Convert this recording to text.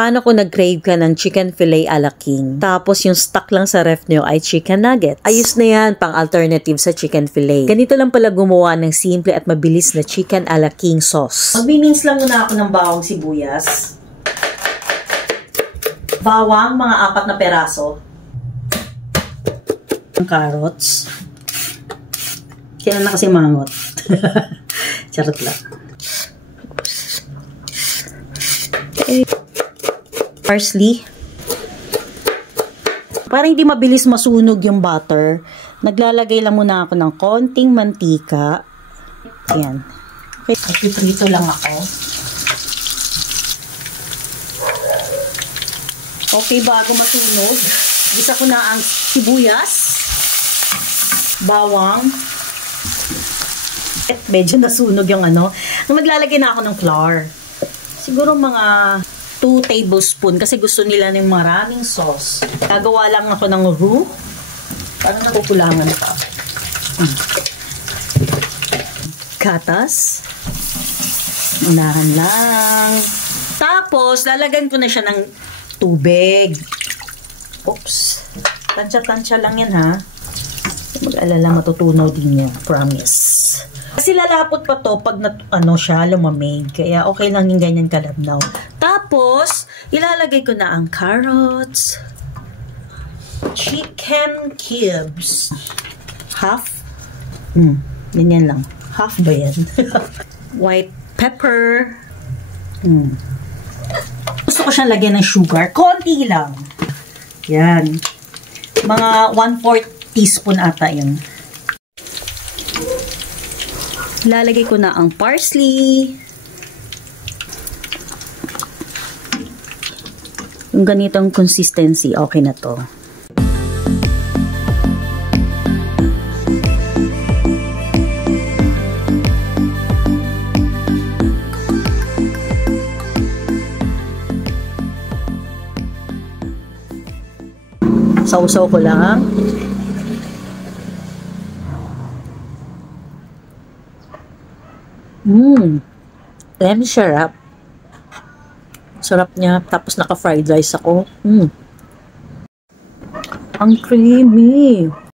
Paano kung nag-crave ka ng chicken fillet a la king? Tapos yung stock lang sa ref nyo ay chicken nuggets. Ayos na yan, pang alternative sa chicken fillet. Ganito lang pala gumawa ng simple at mabilis na chicken a la king sauce. Magbinings lang muna ako ng bawang sibuyas. Bawang, mga 4 na peraso. Carrots. Kailan na kasi mangot. Charot lang. Okay. Parsley. Para hindi mabilis masunog yung butter, naglalagay lang muna ako ng konting mantika. Ayan. Okay. Prito lang ako. Okay, bago masunog, gisa ko na ang sibuyas, bawang. Medyo nasunog yung ano. Maglalagay na ako ng flour. Siguro mga 2 tablespoon kasi gusto nila ng maraming sauce. Gagawa lang ako ng roux. Parang nakukulangan pa. Gatas. Unahan lang. Tapos, lalagyan ko na siya ng tubig. Oops. Tansya-tansya lang yan, ha. Mag-alala, matutunaw din yan. Promise. Kasi lalapot pa to pag siya lumamig. Kaya okay lang yung ganyan kalabnaw. Tapos, ilalagay ko na ang carrots, chicken cubes, half, ganyan lang, half ba yan? White pepper, gusto ko siyang lagyan ng sugar, konti lang, yan, mga 1/4 teaspoon ata yun. Ilalagay ko na ang parsley. Yung ganitong consistency, okay na to. Sausaw ko lang. Lemon syrup. Sarap niya. Tapos naka-fried rice ako. Ang creamy.